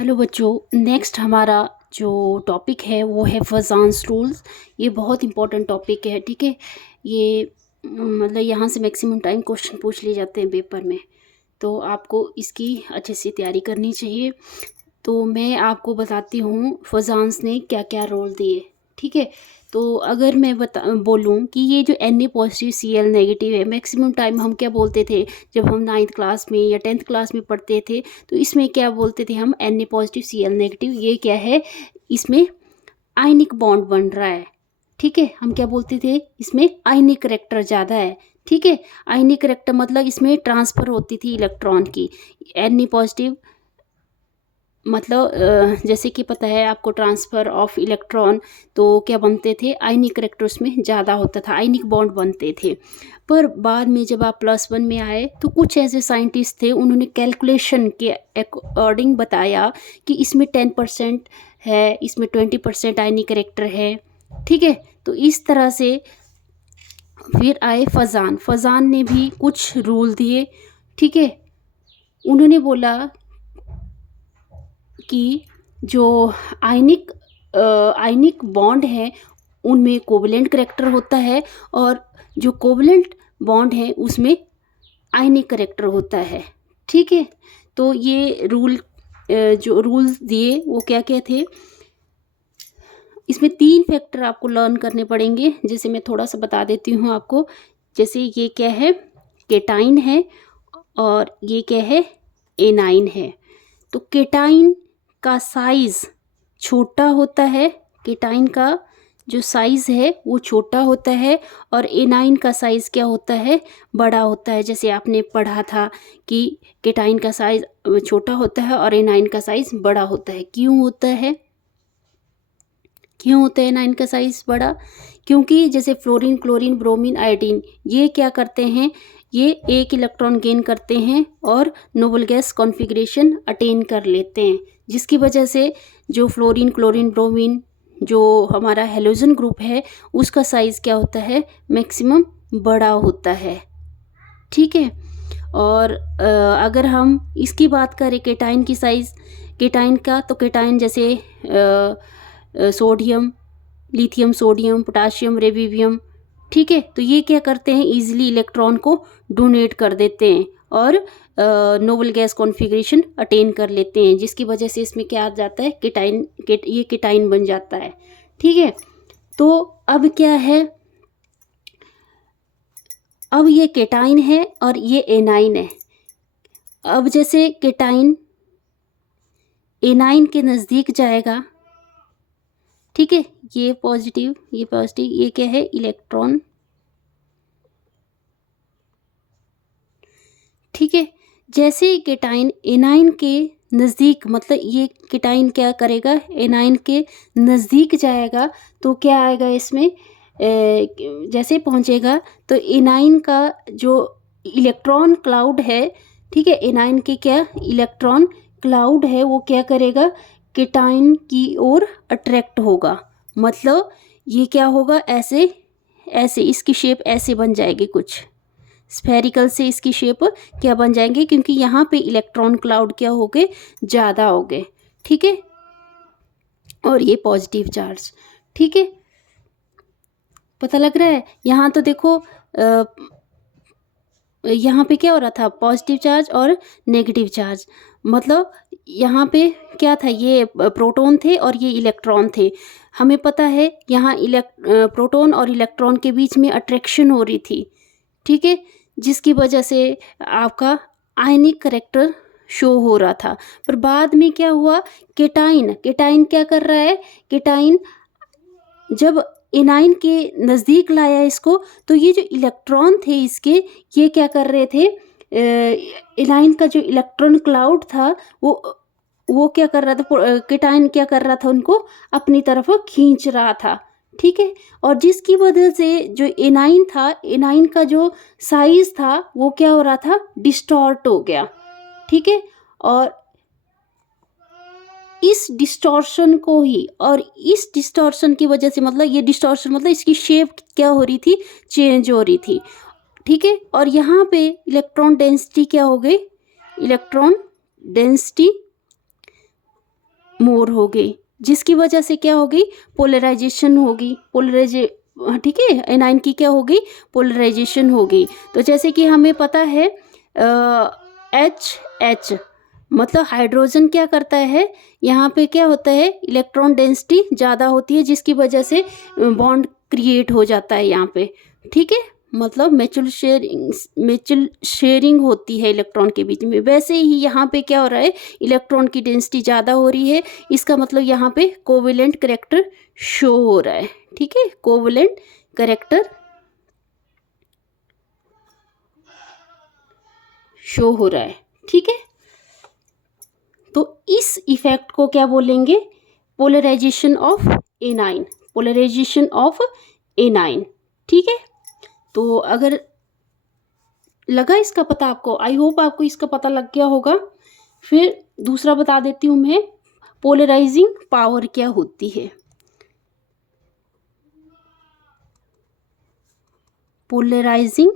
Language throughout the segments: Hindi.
हेलो बच्चों, नेक्स्ट हमारा जो टॉपिक है वो है फजान्स रूल्स। ये बहुत इंपॉर्टेंट टॉपिक है, ठीक है। ये मतलब यहाँ से मैक्सिमम टाइम क्वेश्चन पूछ लिए जाते हैं पेपर में, तो आपको इसकी अच्छे से तैयारी करनी चाहिए। तो मैं आपको बताती हूँ फजान्स ने क्या क्या रोल दिए, ठीक है। तो अगर मैं बोलूँ कि ये जो Na पॉजिटिव Cl नेगेटिव है, मैक्सिमम टाइम हम क्या बोलते थे जब हम 9th क्लास में या 10th क्लास में पढ़ते थे, तो इसमें क्या बोलते थे हम, Na पॉजिटिव Cl नेगेटिव। ये क्या है, इसमें आयनिक बॉन्ड बन रहा है, ठीक है। हम क्या बोलते थे, इसमें आयनिक करैक्टर ज़्यादा है, ठीक है। आयनिक करैक्टर मतलब इसमें ट्रांसफ़र होती थी इलेक्ट्रॉन की। Na पॉजिटिव मतलब जैसे कि पता है आपको, ट्रांसफ़र ऑफ इलेक्ट्रॉन, तो क्या बनते थे, आयनिक करैक्टर्स में ज़्यादा होता था, आयनिक बॉन्ड बनते थे। पर बाद में जब आप +1 में आए तो कुछ ऐसे साइंटिस्ट थे, उन्होंने कैलकुलेशन के अकॉर्डिंग बताया कि इसमें 10% है, इसमें 20% आयनिक करैक्टर है, ठीक है। तो इस तरह से फिर आए फजान ने भी कुछ रूल दिए, ठीक है। उन्होंने बोला कि जो आयनिक बॉन्ड है उनमें कोवलेंट करैक्टर होता है, और जो कोवलेंट बॉन्ड है उसमें आयनिक करैक्टर होता है, ठीक है। तो ये जो रूल्स दिए वो क्या क्या थे, इसमें 3 फैक्टर आपको लर्न करने पड़ेंगे। जैसे मैं थोड़ा सा बता देती हूँ आपको। जैसे ये क्या है, केटाइन है, और ये क्या है, एनाइन है। तो केटाइन का साइज़ छोटा होता है, केटाइन का जो साइज़ है वो छोटा होता है, और एनाइन का साइज़ क्या होता है, बड़ा होता है। जैसे आपने पढ़ा था कि केटाइन का साइज़ छोटा होता है और एनाइन का साइज़ बड़ा होता है। क्यों होता है एनाइन का साइज़ बड़ा? क्योंकि जैसे फ्लोरीन, क्लोरीन, ब्रोमीन, आयोडीन, ये क्या करते हैं, ये एक इलेक्ट्रॉन गेन करते हैं और नोबल गैस कॉन्फ़िगरेशन अटेन कर लेते हैं, जिसकी वजह से जो फ्लोरीन, क्लोरीन, ब्रोमीन जो हमारा हेलोजन ग्रुप है उसका साइज़ क्या होता है, मैक्सिमम बड़ा होता है, ठीक है। और अगर हम इसकी बात करें केटाइन की साइज़, केटाइन का, तो केटाइन जैसे सोडियम, लिथियम, सोडियम, पोटाशियम, रेबियम, ठीक है। तो ये क्या करते हैं, ईजिली इलेक्ट्रॉन को डोनेट कर देते हैं और नोबल गैस कॉन्फ़िगरेशन अटेन कर लेते हैं, जिसकी वजह से इसमें क्या आ जाता है, ये केटाइन बन जाता है, ठीक है। तो अब क्या है, अब ये केटाइन है और ये एनाइन है। अब जैसे केटाइन एनाइन के नज़दीक जाएगा, ठीक है, ये पॉजिटिव, ये क्या है, इलेक्ट्रॉन, ठीक है। जैसे ही केटाइन एनाइन के नज़दीक, मतलब ये केटाइन क्या करेगा, एनाइन के नज़दीक जाएगा, तो क्या आएगा इसमें, जैसे पहुंचेगा तो एनाइन का जो इलेक्ट्रॉन क्लाउड है, ठीक है, एनाइन के क्या इलेक्ट्रॉन क्लाउड है, वो क्या करेगा, केटाइन की ओर अट्रैक्ट होगा। मतलब ये क्या होगा, ऐसे ऐसे इसकी शेप ऐसे बन जाएगी, कुछ स्फेरिकल से इसकी शेप क्या बन जाएंगे, क्योंकि यहाँ पे इलेक्ट्रॉन क्लाउड क्या हो गए, ज़्यादा हो गए, ठीक है। और ये पॉजिटिव चार्ज, ठीक है, पता लग रहा है। यहाँ तो देखो यहाँ पे क्या हो रहा था, पॉजिटिव चार्ज और नेगेटिव चार्ज। मतलब यहाँ पे क्या था, ये प्रोटॉन थे और ये इलेक्ट्रॉन थे। हमें पता है यहाँ प्रोटॉन और इलेक्ट्रॉन के बीच में अट्रैक्शन हो रही थी, ठीक है, जिसकी वजह से आपका आयनिक करैक्टर शो हो रहा था। पर बाद में क्या हुआ, केटाइन क्या कर रहा है, केटाइन जब एनाइन के नज़दीक लाया इसको, तो ये जो इलेक्ट्रॉन थे इसके, ये क्या कर रहे थे, एनाइन का जो इलेक्ट्रॉन क्लाउड था वो क्या कर रहा था, केटाइन क्या कर रहा था, उनको अपनी तरफ खींच रहा था, ठीक है। और जिसकी वजह से जो एनाइन था, एनाइन का जो साइज था वो क्या हो रहा था, डिस्टॉर्ट हो गया, ठीक है। और इस डिस्टॉर्शन को ही, और इस डिस्टॉर्शन की वजह से, मतलब ये डिस्टॉर्शन मतलब इसकी शेप क्या हो रही थी, चेंज हो रही थी, ठीक है। और यहाँ पे इलेक्ट्रॉन डेंसिटी क्या हो गई, इलेक्ट्रॉन डेंसिटी मोर हो गई, जिसकी वजह से क्या होगी, पोलराइजेशन होगी, ठीक है, एनाइन की क्या होगी, पोलराइजेशन होगी। तो जैसे कि हमें पता है एच मतलब हाइड्रोजन क्या करता है, यहाँ पे क्या होता है, इलेक्ट्रॉन डेंसिटी ज़्यादा होती है, जिसकी वजह से बॉन्ड क्रिएट हो जाता है यहाँ पे, ठीक है, मतलब म्यूचुअल शेयरिंग होती है इलेक्ट्रॉन के बीच में। वैसे ही यहाँ पे क्या हो रहा है, इलेक्ट्रॉन की डेंसिटी ज़्यादा हो रही है, इसका मतलब यहाँ पे कोवेलेंट कैरेक्टर शो हो रहा है, ठीक है, कोवेलेंट कैरेक्टर शो हो रहा है, ठीक है। तो इस इफेक्ट को क्या बोलेंगे, polarisation of anion, polarisation of anion, ठीक है। तो अगर लगा इसका पता आपको, आई होप आपको इसका पता लग गया होगा। फिर दूसरा बता देती हूँ मैं, पोलराइजिंग पावर क्या होती है। पोलराइजिंग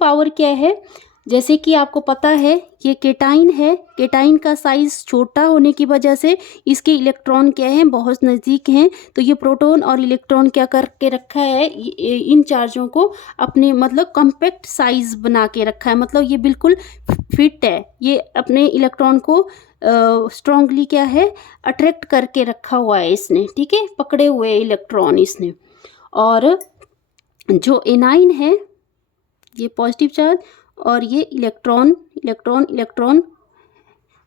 पावर क्या है, जैसे कि आपको पता है ये केटाइन है, केटाइन का साइज छोटा होने की वजह से इसके इलेक्ट्रॉन क्या है, बहुत नज़दीक हैं। तो ये प्रोटॉन और इलेक्ट्रॉन क्या करके रखा है, इन चार्जों को अपने मतलब कॉम्पैक्ट साइज बना के रखा है, मतलब ये बिल्कुल फिट है, ये अपने इलेक्ट्रॉन को स्ट्रांगली क्या है, अट्रैक्ट करके रखा हुआ है इसने, ठीक है, पकड़े हुए इलेक्ट्रॉन इसने। और जो एनाइन है ये पॉजिटिव चार्ज, और ये इलेक्ट्रॉन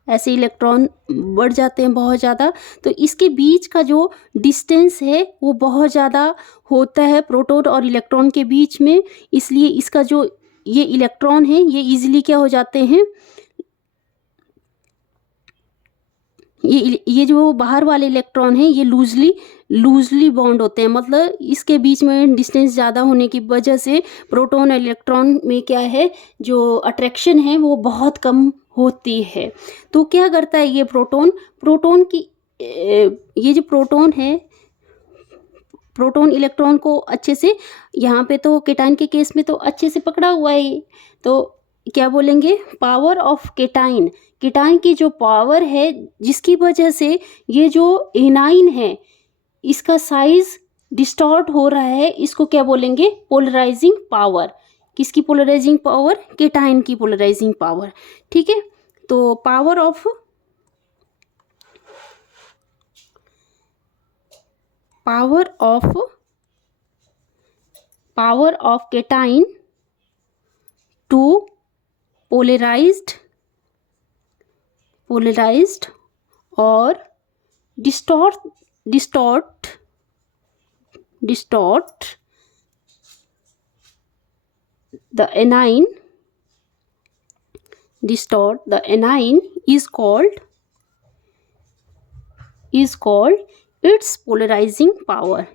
ऐसे इलेक्ट्रॉन बढ़ जाते हैं बहुत ज़्यादा, तो इसके बीच का जो डिस्टेंस है वो बहुत ज़्यादा होता है प्रोटॉन और इलेक्ट्रॉन के बीच में, इसलिए इसका जो ये इलेक्ट्रॉन है ये इजीली क्या हो जाते हैं, ये जो बाहर वाले इलेक्ट्रॉन है ये लूजली बॉन्ड होते हैं, मतलब इसके बीच में डिस्टेंस ज़्यादा होने की वजह से प्रोटॉन और इलेक्ट्रॉन में क्या है, जो अट्रैक्शन है वो बहुत कम होती है। तो क्या करता है ये प्रोटॉन की ये जो प्रोटॉन है, प्रोटॉन इलेक्ट्रॉन को अच्छे से, यहाँ पे तो केटाइन के केस में तो अच्छे से पकड़ा हुआ है, तो क्या बोलेंगे, पावर ऑफ केटाइन, केटाइन की जो पावर है जिसकी वजह से ये जो एनाइन है इसका साइज डिस्टॉर्ट हो रहा है, इसको क्या बोलेंगे, पोलराइजिंग पावर। किसकी पोलराइजिंग पावर, केटाइन की पोलराइजिंग पावर, ठीक है। तो power of cation to polarised और distort the anion is called its polarizing power,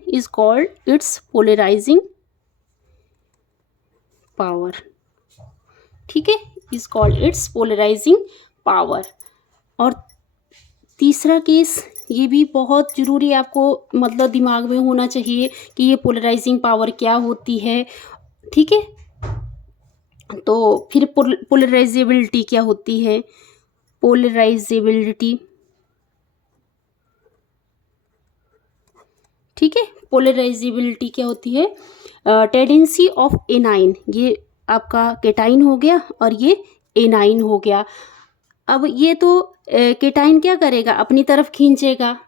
ठीक है, is called its polarizing power। और तीसरा केस, ये भी बहुत ज़रूरी है, आपको मतलब दिमाग में होना चाहिए कि ये पोलराइजिंग पावर क्या होती है, ठीक है। तो फिर पोलराइजेबिलिटी क्या होती है, ठीक है, पोलराइजेबिलिटी क्या होती है, टेंडेंसी ऑफ एनाइन, ये आपका केटाइन हो गया और ये एनाइन हो गया। अब ये तो केटाइन क्या करेगा, अपनी तरफ खींचेगा,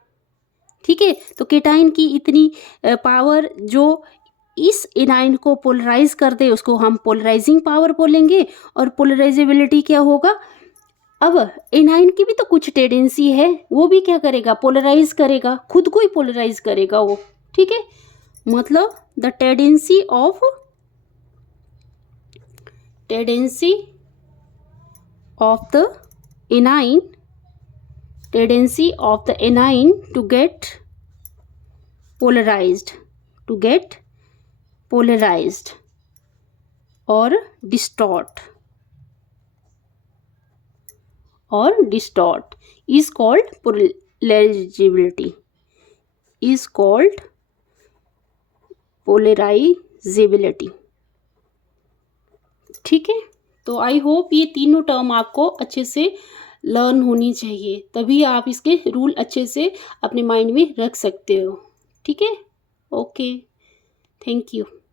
ठीक है। तो केटाइन की इतनी पावर जो इस एनाइन को पोलराइज कर दे उसको हम पोलराइजिंग पावर बोलेंगे, और पोलराइजेबिलिटी क्या होगा, अब एनाइन की भी तो कुछ टेंडेंसी है, वो भी क्या करेगा, पोलराइज करेगा, खुद को ही पोलराइज करेगा वो, ठीक है। मतलब the tendency of the anion to get polarized or distort is called polarizability, ठीक है। तो आई होप ये तीनों टर्म आपको अच्छे से लर्न होनी चाहिए, तभी आप इसके रूल अच्छे से अपने माइंड में रख सकते हो। ठीक है? Okay, thank you.